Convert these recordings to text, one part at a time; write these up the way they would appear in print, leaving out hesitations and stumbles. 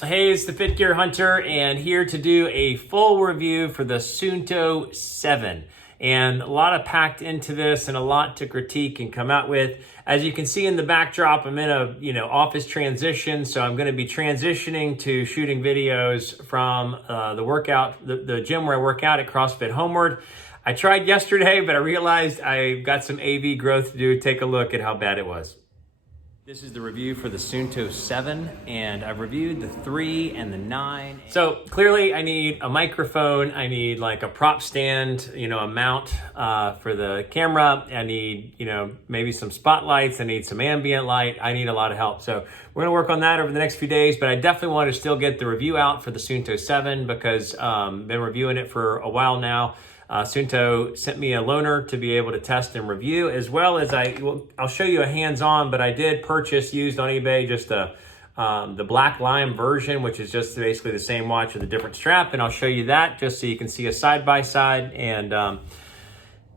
Hey, it's the Fit Gear Hunter, and here to do a full review for the Suunto 7. And a lot of packed into this and a lot to critique and come out with. As you can see in the backdrop, I'm in a office transition, so I'm going to be transitioning to shooting videos from the gym where I work out at CrossFit Homeward. I tried yesterday, but I realized I've got some AV growth to do. Take a look at how bad it was. This is the review for the Suunto 7, and I've reviewed the 3 and the 9. So clearly I need a microphone, I need like a prop stand, a mount for the camera, I need, maybe some spotlights, I need some ambient light, I need a lot of help. So we're gonna work on that over the next few days, but I definitely want to still get the review out for the Suunto 7 because I've been reviewing it for a while now. Suunto sent me a loaner to be able to test and review, as well as I'll show you a hands-on, but I did purchase used on eBay just the black lime version, which is just basically the same watch with a different strap, and I'll show you that just so you can see a side-by-side.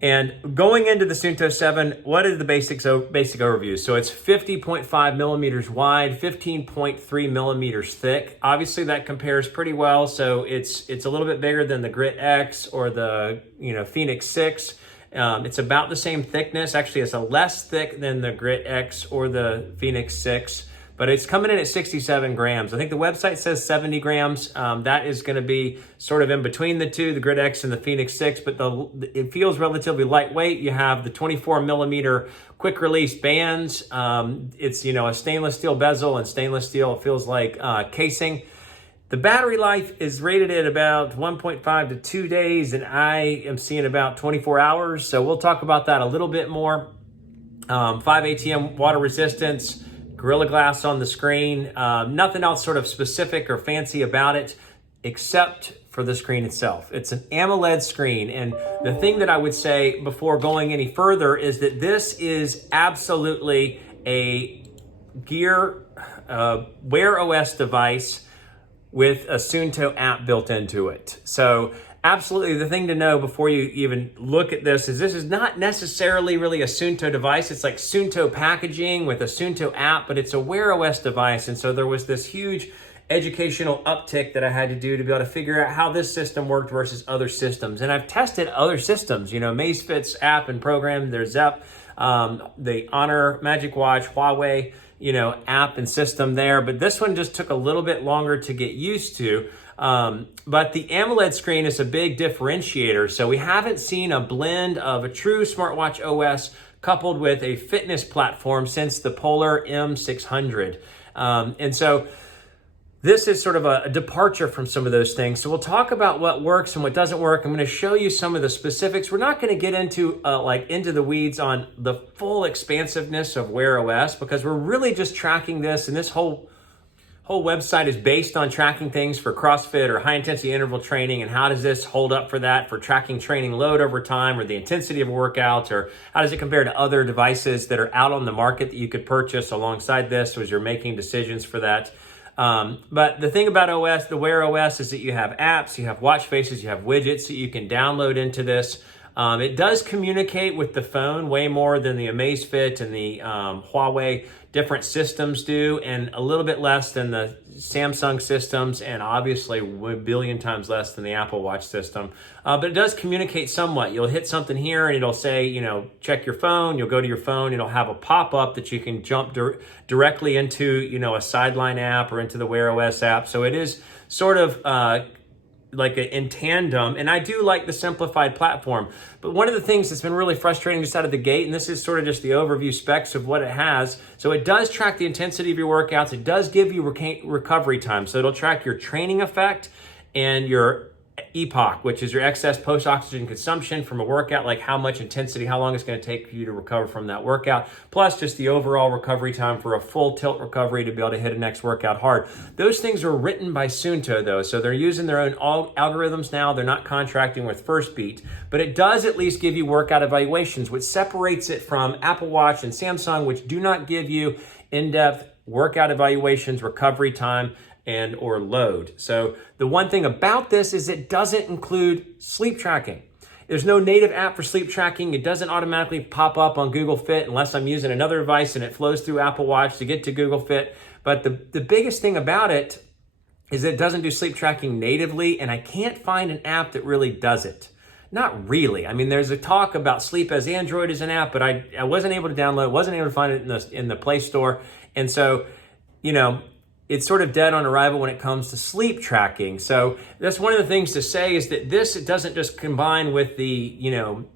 And going into the Suunto 7, what is the basic overview? So it's 50.5 millimeters wide, 15.3 millimeters thick. Obviously that compares pretty well. So it's a little bit bigger than the Grit X or the Phoenix 6. It's about the same thickness. Actually, it's a less thick than the Grit X or the Phoenix 6. But it's coming in at 67 grams. I think the website says 70 grams. That is going to be sort of in between the two, the Grit X and the Phoenix 6, but it feels relatively lightweight. You have the 24 millimeter quick release bands. It's, a stainless steel bezel and stainless steel, it feels like casing. The battery life is rated at about 1.5 to 2 days, and I am seeing about 24 hours. So we'll talk about that a little bit more. 5 ATM water resistance, Gorilla Glass on the screen. Nothing else sort of specific or fancy about it except for the screen itself. It's an AMOLED screen, and the thing that I would say before going any further is that this is absolutely a Gear Wear OS device with a Suunto app built into it. So absolutely, the thing to know before you even look at this is not necessarily really a Suunto device. It's like Suunto packaging with a Suunto app, but it's a Wear OS device. And so there was this huge educational uptick that I had to do to be able to figure out how this system worked versus other systems. And I've tested other systems, Amazfit's app and program, there's Zepp, the Honor Magic Watch, Huawei, app and system there. But this one just took a little bit longer to get used to. But the AMOLED screen is a big differentiator. So we haven't seen a blend of a true smartwatch OS coupled with a fitness platform since the Polar M600. And so this is sort of a departure from some of those things. So we'll talk about what works and what doesn't work. I'm going to show you some of the specifics. We're not going to get into into the weeds on the full expansiveness of Wear OS because we're really just tracking this, and this whole website is based on tracking things for CrossFit or high intensity interval training, and how does this hold up for that, for tracking training load over time or the intensity of workouts, or how does it compare to other devices that are out on the market that you could purchase alongside this as you're making decisions for that. But the thing about OS, the Wear OS, is that you have apps, you have watch faces, you have widgets that you can download into this. It does communicate with the phone way more than the Amazfit and the Huawei different systems do, and a little bit less than the Samsung systems, and obviously a billion times less than the Apple Watch system. But it does communicate somewhat. You'll hit something here and it'll say, check your phone. You'll go to your phone. It'll have a pop-up that you can jump directly into, a Sideline app or into the Wear OS app. So it is sort of like in tandem, and I do like the simplified platform. But one of the things that's been really frustrating just out of the gate, and this is sort of just the overview specs of what it has, so it does track the intensity of your workouts, it does give you recovery time, so it'll track your training effect and your EPOC, which is your excess post-oxygen consumption from a workout, like how much intensity, how long it's going to take for you to recover from that workout, plus just the overall recovery time for a full tilt recovery to be able to hit a next workout hard. Those things are written by Suunto though, so they're using their own algorithms now. They're not contracting with First Beat, but it does at least give you workout evaluations, which separates it from Apple Watch and Samsung, which do not give you in-depth workout evaluations, recovery time, and or load. So the one thing about this is it doesn't include sleep tracking. There's no native app for sleep tracking. It doesn't automatically pop up on Google Fit unless I'm using another device, and it flows through Apple Watch to get to Google Fit. But the biggest thing about it is it doesn't do sleep tracking natively, and I can't find an app that really does it. Not really. I mean, there's a talk about Sleep as Android as an app, but I wasn't able to download it, wasn't able to find it in the Play Store. And so, you know, it's sort of dead on arrival when it comes to sleep tracking. So that's one of the things to say, is that this doesn't just combine with the,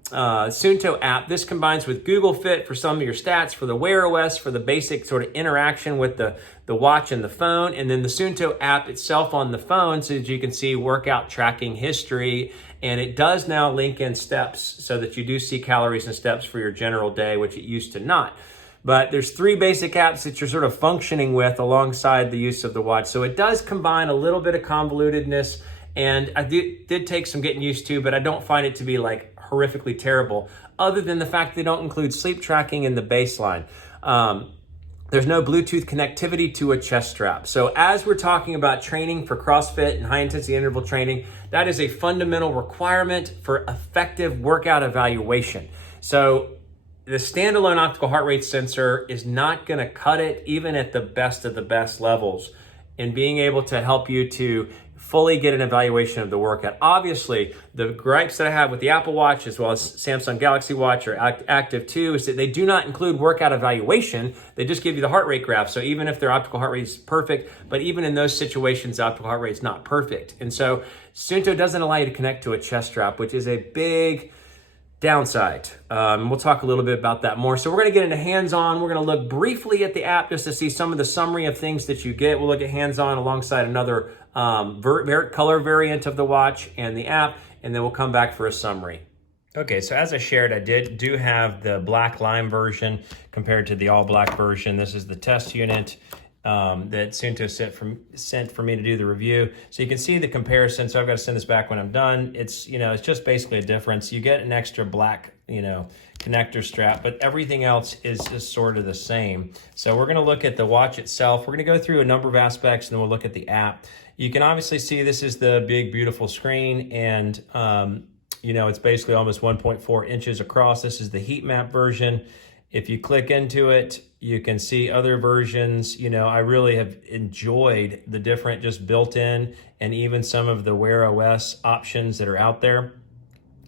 Suunto app. This combines with Google Fit for some of your stats, for the Wear OS, for the basic sort of interaction with the watch and the phone, and then the Suunto app itself on the phone, so that you can see workout tracking history. And it does now link in steps, so that you do see calories and steps for your general day, which it used to not. But there's 3 basic apps that you're sort of functioning with alongside the use of the watch. So it does combine a little bit of convolutedness, and I did take some getting used to, but I don't find it to be like horrifically terrible, other than the fact they don't include sleep tracking in the baseline. There's no Bluetooth connectivity to a chest strap. So as we're talking about training for CrossFit and high intensity interval training, that is a fundamental requirement for effective workout evaluation. So the standalone optical heart rate sensor is not going to cut it, even at the best of the best levels, in being able to help you to fully get an evaluation of the workout. Obviously, the gripes that I have with the Apple Watch as well as Samsung Galaxy Watch or Active 2 is that they do not include workout evaluation. They just give you the heart rate graph. So even if their optical heart rate is perfect, but even in those situations, the optical heart rate is not perfect. And so Suunto doesn't allow you to connect to a chest strap, which is a big downside. We'll talk a little bit about that more. So we're going to get into hands-on. We're going to look briefly at the app just to see some of the summary of things that you get. We'll look at hands-on alongside another color variant of the watch and the app, and then we'll come back for a summary. Okay, so as I shared, I do have the black lime version compared to the all black version. This is the test unit that Suunto sent for me to do the review. So you can see the comparison. So I've got to send this back when I'm done. It's, it's just basically a difference. You get an extra black, connector strap, but everything else is just sort of the same. So we're going to look at the watch itself. We're going to go through a number of aspects, and then we'll look at the app. You can obviously see this is the big, beautiful screen, and it's basically almost 1.4 inches across. This is the heat map version. If you click into it, you can see other versions. I really have enjoyed the different just built-in and even some of the Wear OS options that are out there.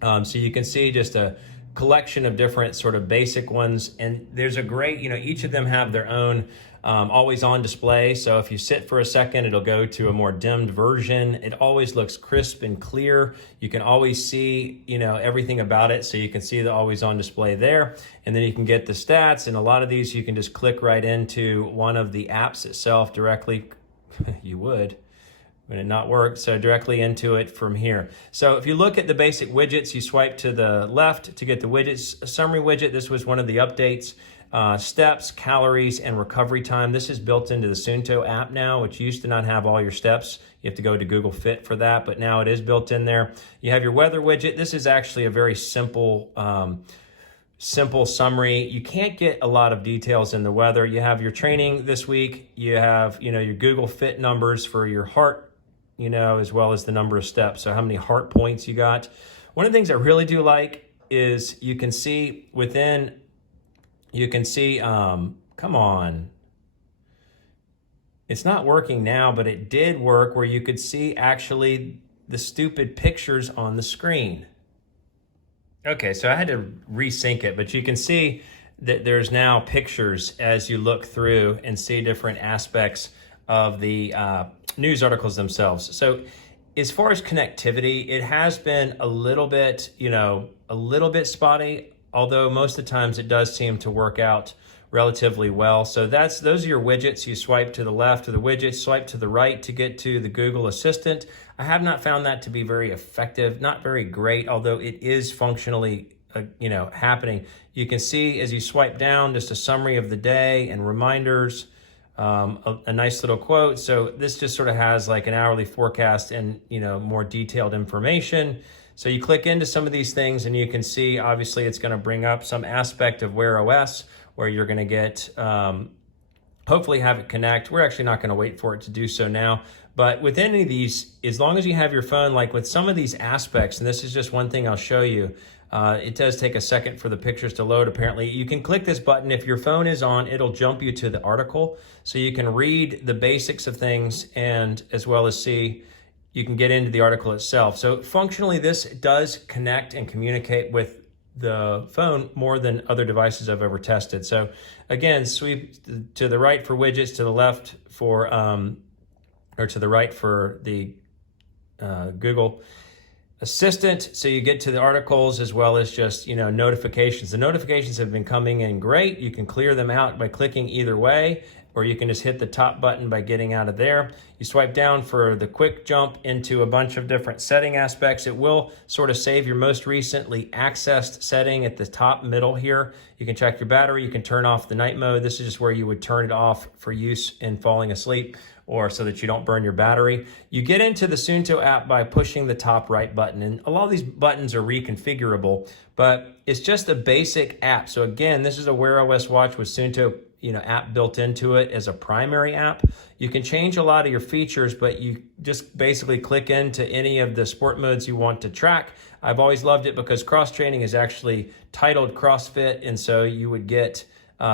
So you can see just a collection of different sort of basic ones. And there's a great, each of them have their own always on display. So if you sit for a second, it'll go to a more dimmed version. It always looks crisp and clear. You can always see, everything about it. So you can see the always on display there. And then you can get the stats. And a lot of these, you can just click right into one of the apps itself directly. You would, but it not work. So directly into it from here. So if you look at the basic widgets, you swipe to the left to get the widgets. A summary widget, this was one of the updates. Steps, calories, and recovery time. This is built into the Suunto app now, which used to not have all your steps. You have to go to Google Fit for that, but now it is built in there. You have your weather widget. This is actually a very simple summary. You can't get a lot of details in the weather. You have your training this week. You have, your Google Fit numbers for your heart, as well as the number of steps. So how many heart points you got. One of the things I really do like is you can see, come on. It's not working now, but it did work where you could see actually the stupid pictures on the screen. Okay, so I had to resync it, but you can see that there's now pictures as you look through and see different aspects of the news articles themselves. So as far as connectivity, it has been a little bit spotty, although most of the times it does seem to work out relatively well. So those are your widgets. You swipe to the left of the widgets, swipe to the right to get to the Google Assistant. I have not found that to be very effective, not very great, although it is functionally happening. You can see as you swipe down just a summary of the day and reminders, a nice little quote. So this just sort of has like an hourly forecast and more detailed information. So you click into some of these things and you can see, obviously it's going to bring up some aspect of Wear OS where you're going to get, hopefully have it connect. We're actually not going to wait for it to do so now. But with any of these, as long as you have your phone, like with some of these aspects, and this is just one thing I'll show you, It does take a second for the pictures to load, apparently. You can click this button. If your phone is on, it'll jump you to the article. So you can read the basics of things and as well as see, you can get into the article itself. So functionally, this does connect and communicate with the phone more than other devices I've ever tested. So again, sweep to the right for widgets, to the left for, or to the right for the Google Assistant, so you get to the articles as well as just, notifications. The notifications have been coming in great. You can clear them out by clicking either way, or you can just hit the top button by getting out of there. You swipe down for the quick jump into a bunch of different setting aspects. It will sort of save your most recently accessed setting at the top middle here. You can check your battery. You can turn off the night mode. This is just where you would turn it off for use in falling asleep, or so that you don't burn your battery. You get into the Suunto app by pushing the top right button, and a lot of these buttons are reconfigurable, but it's just a basic app. So again, this is a Wear OS watch with Suunto app built into it as a primary app. You can change a lot of your features, but you just basically click into any of the sport modes you want to track. I've always loved it because cross training is actually titled CrossFit, and so you would get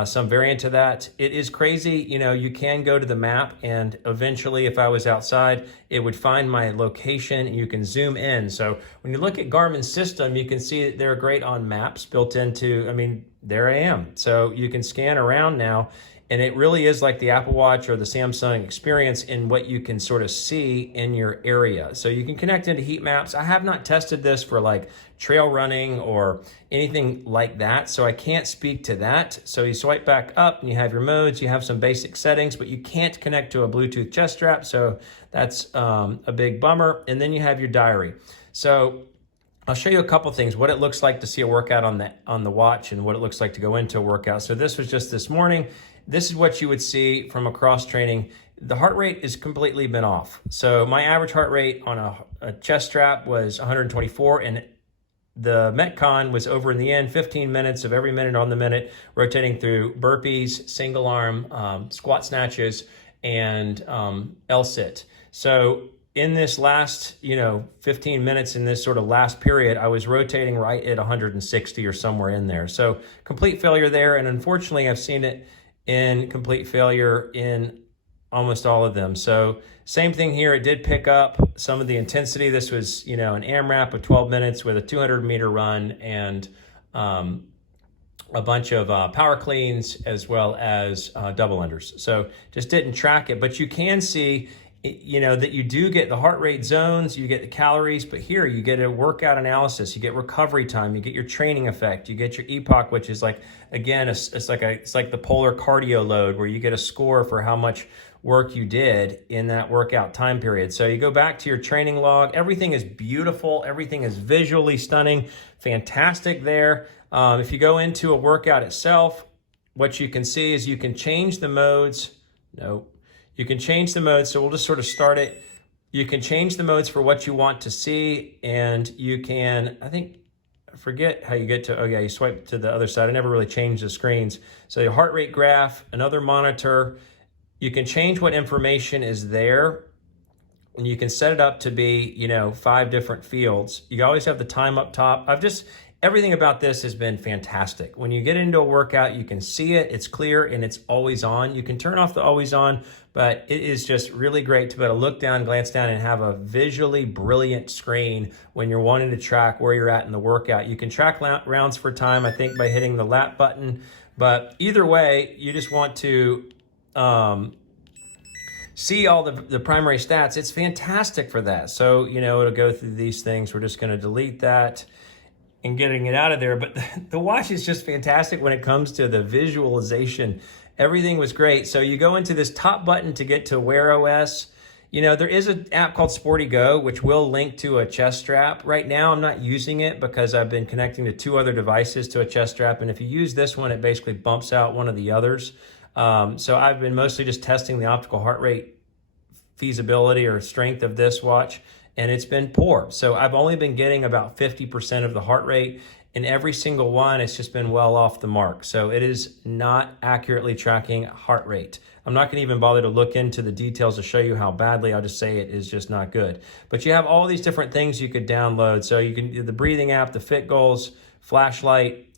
some variant of that. It is crazy. You can go to the map, and eventually, if I was outside, it would find my location and you can zoom in. So when you look at Garmin's system, you can see that they're great on maps built into, there I am. So you can scan around now, and it really is like the Apple Watch or the Samsung experience in what you can sort of see in your area. So you can connect into heat maps. I have not tested this for like trail running or anything like that, so I can't speak to that. So you swipe back up and you have your modes, you have some basic settings, but you can't connect to a Bluetooth chest strap, so that's a big bummer. And then you have your diary. So I'll show you a couple things, what it looks like to see a workout on the watch and what it looks like to go into a workout. So this was just this morning. This is what you would see from a cross training. The heart rate is completely been off. So my average heart rate on a chest strap was 124, and the Metcon was over in the end, 15 minutes of every minute on the minute, rotating through burpees, single arm, squat snatches, and L-sit. So in this last, 15 minutes in this sort of last period, I was rotating right at 160 or somewhere in there. So complete failure there. And unfortunately, I've seen it in complete failure in almost all of them. So same thing here. It did pick up some of the intensity. This was, an AMRAP of 12 minutes with a 200-meter run and a bunch of power cleans as well as double unders. So just didn't track it, but you can see that you do get the heart rate zones, you get the calories, but here you get a workout analysis, you get recovery time, you get your training effect, you get your epoch, which is like, again, it's like the polar cardio load where you get a score for how much work you did in that workout time period. So you go back to your training log, everything is beautiful, everything is visually stunning, fantastic there. If you go into a workout itself, what you can see is you can change the modes. You can change the modes, so we'll just sort of start it. You can change the modes for what you want to see, and you can, I forget how you get to, you swipe to the other side. I never really changed the screens. So your heart rate graph, another monitor. You can change what information is there, and you can set it up to be, 5 different fields. You always have the time up top. Everything about this has been fantastic. When you get into a workout, you can see it, it's clear, and it's always on. You can turn off the always on, but it is just really great to be able to look down, glance down, and have a visually brilliant screen when you're wanting to track where you're at in the workout. You can track rounds for time, I think, by hitting the lap button. But either way, you just want to see all the primary stats. It's fantastic for that. So, it'll go through these things. We're just going to delete that and getting it out of there. But the watch is just fantastic when it comes to the visualization. Everything was great. So you go into this top button to get to Wear OS. There is an app called Sporty Go, which will link to a chest strap. Right now, I'm not using it because I've been connecting to 2 other devices to a chest strap. And if you use this one, it basically bumps out one of the others. So I've been mostly just testing the optical heart rate feasibility or strength of this watch, and it's been poor. So I've only been getting about 50% of the heart rate, in every single one, it's just been well off the mark. So it is not accurately tracking heart rate. I'm not going to even bother to look into the details to show you how badly. I'll just say it is just not good. But you have all these different things you could download. So you can do the breathing app, the Fit Goals, flashlight.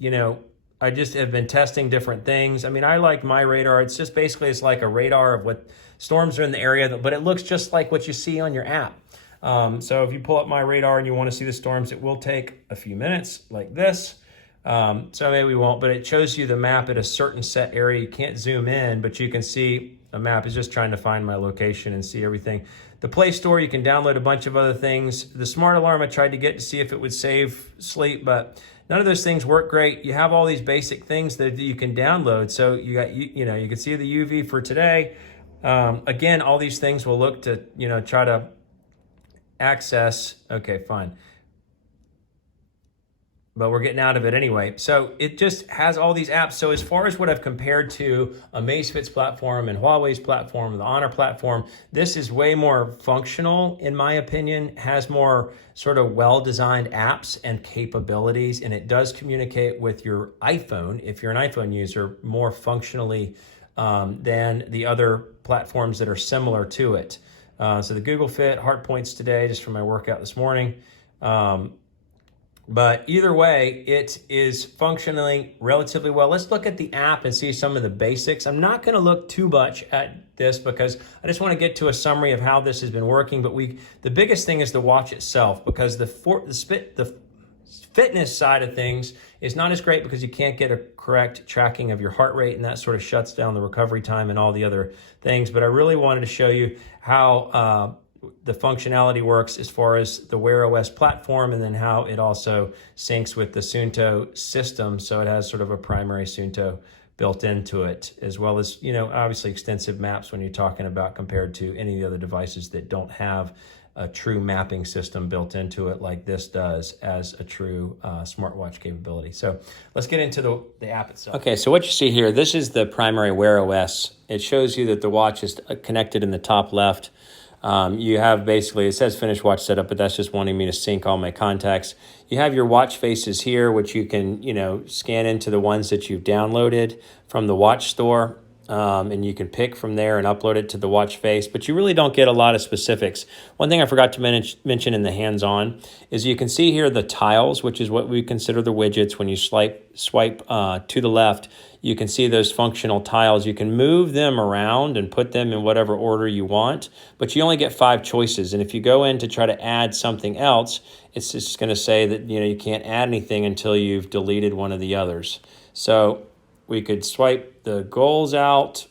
I just have been testing different things. I mean, I like my radar. It's just basically, it's like a radar of what storms are in the area, but it looks just like what you see on your app. So if you pull up my radar and you want to see the storms, it will take a few minutes like this. So maybe we won't, but it shows you the map at a certain set area. You can't zoom in, but you can see a map. Is just trying to find my location and see everything. The Play Store, you can download a bunch of other things. The smart alarm I tried to get to see if it would save sleep, but none of those things work great. You have all these basic things that you can download. So you can see the UV for today. Again, all these things will look to, try to access. Okay, fine. But we're getting out of it anyway. So it just has all these apps. So as far as what I've compared to Amazfit's platform and Huawei's platform, the Honor platform, this is way more functional, in my opinion, has more sort of well-designed apps and capabilities, and it does communicate with your iPhone, if you're an iPhone user, more functionally than the other platforms that are similar to it. So the Google Fit, heart points today, just from my workout this morning. But either way, it is functioning relatively well. Let's look at the app and see some of the basics. I'm not going to look too much at this because I just want to get to a summary of how this has been working. But the biggest thing is the watch itself, because the fitness side of things is not as great because you can't get a correct tracking of your heart rate, and that sort of shuts down the recovery time and all the other things. But I really wanted to show you how the functionality works as far as the Wear OS platform, and then how it also syncs with the Suunto system. So it has sort of a primary Suunto built into it, as well as, obviously extensive maps when you're talking about compared to any of the other devices that don't have a true mapping system built into it like this does as a true smartwatch capability. So let's get into the app itself. Okay, so what you see here, this is the primary Wear OS. It shows you that the watch is connected in the top left. You have basically, it says finish watch setup, but that's just wanting me to sync all my contacts. You have your watch faces here, which you can, scan into the ones that you've downloaded from the watch store. And you can pick from there and upload it to the watch face, but you really don't get a lot of specifics. One thing I forgot to mention in the hands-on is you can see here the tiles, which is what we consider the widgets. When you swipe to the left, you can see those functional tiles. You can move them around and put them in whatever order you want, but you only get 5 choices. And if you go in to try to add something else, it's just going to say that you can't add anything until you've deleted one of the others. So we could swipe the goals out,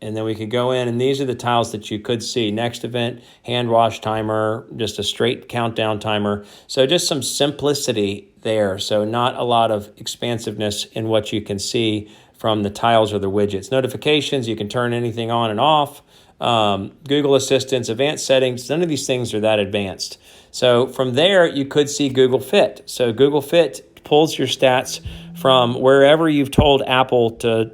and then we could go in, and these are the tiles that you could see. Next event, hand wash timer, just a straight countdown timer. So just some simplicity there. So not a lot of expansiveness in what you can see from the tiles or the widgets. Notifications, you can turn anything on and off. Google Assistance, advanced settings, none of these things are that advanced. So from there, you could see Google Fit. So Google Fit pulls your stats from wherever you've told Apple to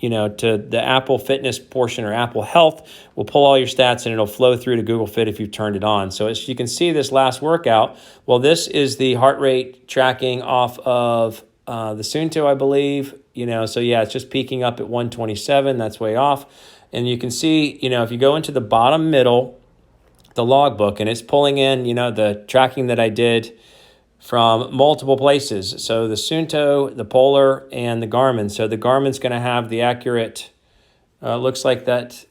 the Apple Fitness portion, or Apple Health will pull all your stats, and it'll flow through to Google Fit if you've turned it on. So as you can see, this last workout, well, this is the heart rate tracking off of the Suunto, I believe. So yeah, it's just peaking up at 127. That's way off. And you can see, if you go into the bottom middle, the logbook, and it's pulling in, the tracking that I did from multiple places. So the Suunto, the Polar, and the Garmin. So the Garmin's going to have the accurate, looks like that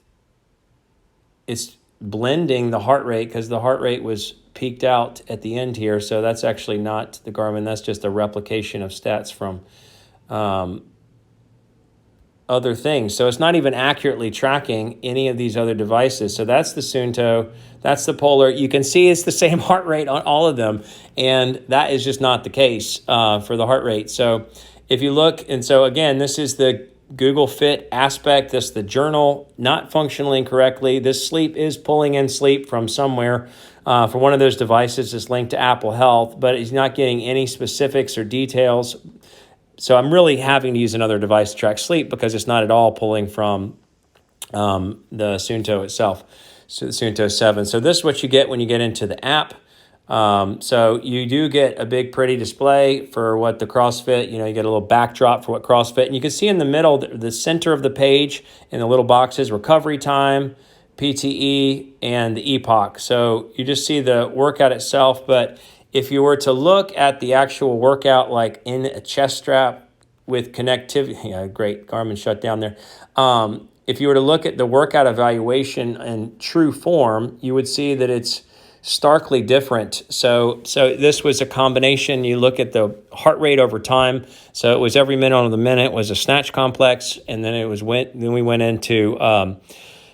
it's blending the heart rate, because the heart rate was peaked out at the end here. So that's actually not the Garmin. That's just a replication of stats from other things. So it's not even accurately tracking any of these other devices. So that's the Suunto, that's the Polar. You can see it's the same heart rate on all of them, and that is just not the case for the heart rate. So if you look, and so again, this is the Google Fit aspect. This is the journal not functioning correctly. This sleep is pulling in sleep from somewhere for one of those devices. It's linked to Apple Health, but it's not getting any specifics or details. So I'm really having to use another device to track sleep, because it's not at all pulling from the Suunto itself, so the Suunto 7. So this is what you get when you get into the app. So you do get a big, pretty display for what the CrossFit, you get a little backdrop for what CrossFit. And you can see in the middle, the center of the page in the little boxes, recovery time, PTE, and the epoch. So you just see the workout itself. But if you were to look at the actual workout, like in a chest strap with connectivity, yeah, great, Garmin shut down there. If you were to look at the workout evaluation in true form, you would see that it's starkly different. So this was a combination. You look at the heart rate over time. So it was every minute on the minute was a snatch complex, and then we went into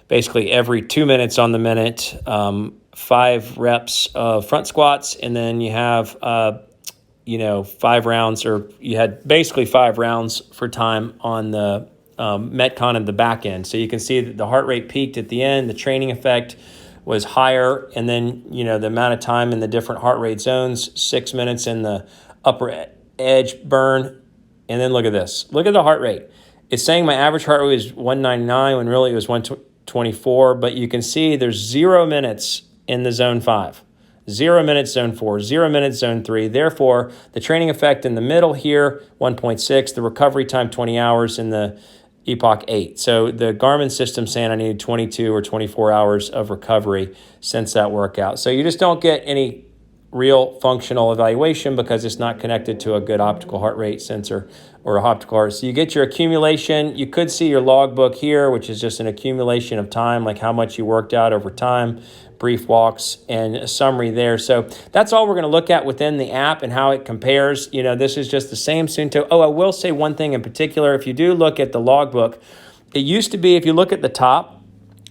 basically every 2 minutes on the minute, 5 reps of front squats, and then you have 5 rounds, or you had basically 5 rounds for time on the Metcon at the back end. So you can see that the heart rate peaked at the end, the training effect was higher, and then the amount of time in the different heart rate zones, 6 minutes in the upper edge burn, and then look at this. Look at the heart rate. It's saying my average heart rate was 199 when really it was 124, but you can see there's 0 minutes in the zone 5, 0 minutes zone 4, 0 minutes zone 3. Therefore, the training effect in the middle here, 1.6, the recovery time 20 hours in the Epoch 8. So the Garmin system saying I needed 22 or 24 hours of recovery since that workout. So you just don't get any real functional evaluation because it's not connected to a good optical heart rate sensor or a optical heart. So you get your accumulation. You could see your logbook here, which is just an accumulation of time, like how much you worked out over time, brief walks, and a summary there. So that's all we're going to look at within the app and how it compares. This is just the same Suunto. Oh, I will say one thing in particular. If you do look at the logbook, it used to be, if you look at the top,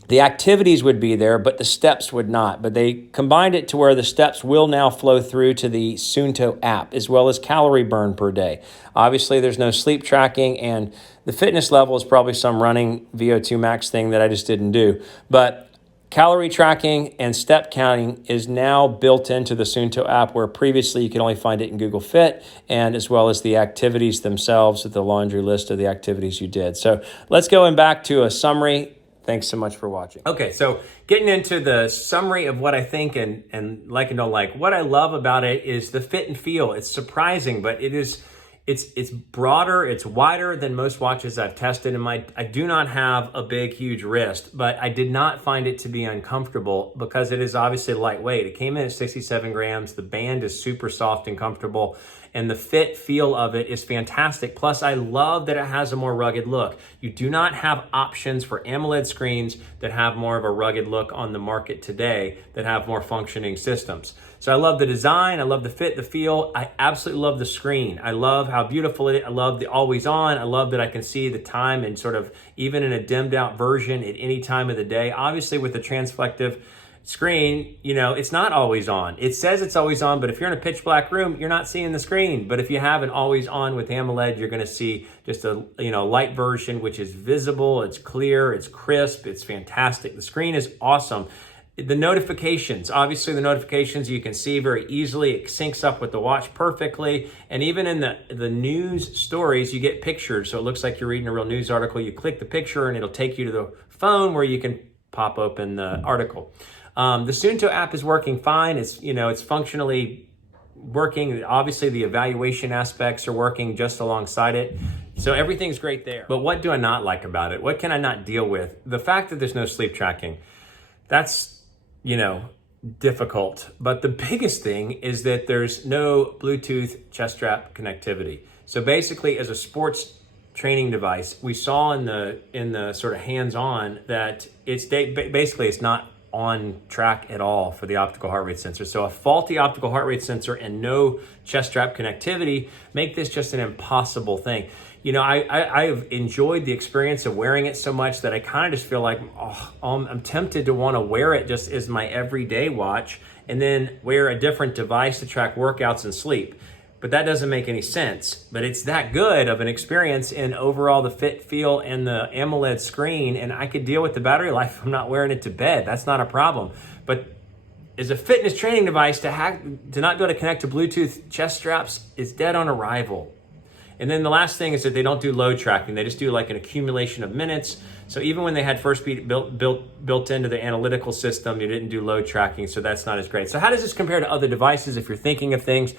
the activities would be there, but the steps would not. But they combined it to where the steps will now flow through to the Suunto app, as well as calorie burn per day. Obviously, there's no sleep tracking, and the fitness level is probably some running VO2 max thing that I just didn't do. But calorie tracking and step counting is now built into the Suunto app, where previously you could only find it in Google Fit, and as well as the activities themselves, the laundry list of the activities you did. So let's go back to a summary. Thanks so much for watching. Okay, so getting into the summary of what I think and like and don't like. What I love about it is the fit and feel. It's surprising, but it's broader, it's wider than most watches I've tested. And I do not have a big, huge wrist, but I did not find it to be uncomfortable because it is obviously lightweight. It came in at 67 grams. The band is super soft and comfortable, and the fit feel of it is fantastic. Plus, I love that it has a more rugged look. You do not have options for AMOLED screens that have more of a rugged look on the market today, that have more functioning systems. So I love the design, I love the fit, the feel. I absolutely love the screen. I love how beautiful it is. I love the always on. I love that I can see the time and sort of even in a dimmed out version at any time of the day. Obviously with the transflective screen, it's not always on. It says it's always on, but if you're in a pitch black room, you're not seeing the screen. But if you have an always on with AMOLED, you're going to see just a light version, which is visible, it's clear, it's crisp, it's fantastic. The screen is awesome. The notifications, obviously the notifications you can see very easily. It syncs up with the watch perfectly. And even in the news stories, you get pictures. So it looks like you're reading a real news article. You click the picture and it'll take you to the phone where you can pop open the article. The Suunto app is working fine. It's functionally working. Obviously the evaluation aspects are working just alongside it. So everything's great there. But what do I not like about it? What can I not deal with? The fact that there's no sleep tracking, that's difficult. But the biggest thing is that there's no Bluetooth chest strap connectivity. So basically, as a sports training device, we saw in the sort of hands-on that it's not on track at all for the optical heart rate sensor. So a faulty optical heart rate sensor and no chest strap connectivity make this just an impossible thing. I've enjoyed the experience of wearing it so much that I kind of just feel like I'm tempted to want to wear it just as my everyday watch and then wear a different device to track workouts and sleep. But that doesn't make any sense. But it's that good of an experience in overall the fit, feel, and the AMOLED screen, and I could deal with the battery life if I'm not wearing it to bed. That's not a problem. But as a fitness training device, to not be able to connect to Bluetooth chest straps is dead on arrival. And then the last thing is that they don't do load tracking. They just do like an accumulation of minutes. So even when they had FirstBeat built into the analytical system, you didn't do load tracking, so that's not as great. So how does this compare to other devices if you're thinking of things?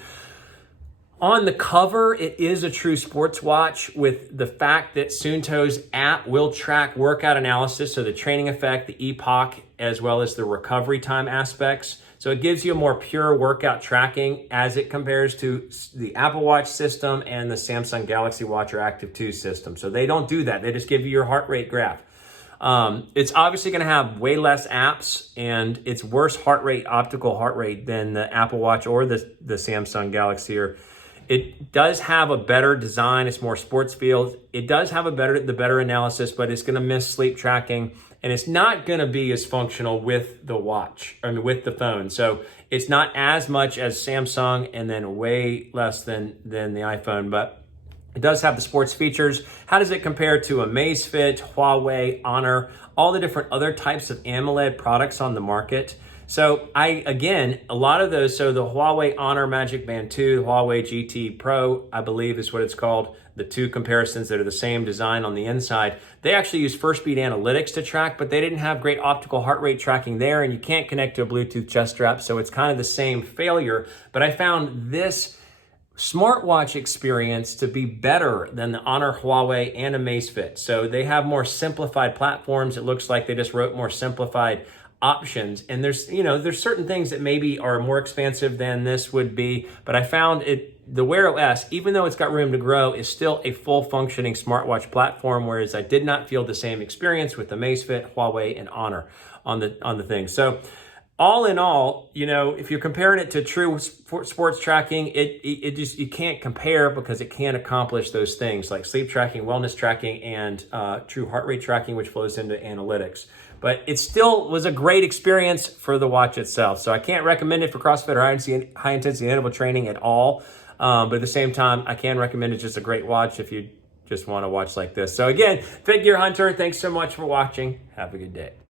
On the cover, it is a true sports watch with the fact that Suunto's app will track workout analysis, so the training effect, the epoch, as well as the recovery time aspects. So it gives you a more pure workout tracking as it compares to the Apple Watch system and the Samsung Galaxy Watch or Active 2 system. So they don't do that. They just give you your heart rate graph. It's obviously going to have way less apps, and it's worse optical heart rate than the Apple Watch or the Samsung Galaxy. It does have a better design. It's more sports field. It does have the better analysis, but it's going to miss sleep tracking, and it's not going to be as functional with the watch, with the phone. So it's not as much as Samsung, and then way less than the iPhone, but it does have the sports features. How does it compare to Amazfit, Huawei, Honor, all the different other types of AMOLED products on the market? So a lot of those, so the Huawei Honor Magic Band 2, Huawei GT Pro, I believe is what it's called, the two comparisons that are the same design on the inside, they actually use FirstBeat analytics to track, but they didn't have great optical heart rate tracking there, and you can't connect to a Bluetooth chest strap, so it's kind of the same failure. But I found this smartwatch experience to be better than the Honor, Huawei, and Amazfit. So they have more simplified platforms. It looks like they just wrote more simplified options, and there's certain things that maybe are more expansive than this would be, but I found the Wear OS, even though it's got room to grow, is still a full functioning smartwatch platform, whereas I did not feel the same experience with the Amazfit, Huawei, and Honor on the thing. So all in all, if you're comparing it to true sports tracking, you can't compare because it can't accomplish those things like sleep tracking, wellness tracking, and true heart rate tracking, which flows into analytics. But it still was a great experience for the watch itself. So I can't recommend it for CrossFit or high intensity interval training at all. But at the same time, I can recommend it. Just a great watch if you just want to watch like this. So again, Fit Gear Hunter, thanks so much for watching. Have a good day.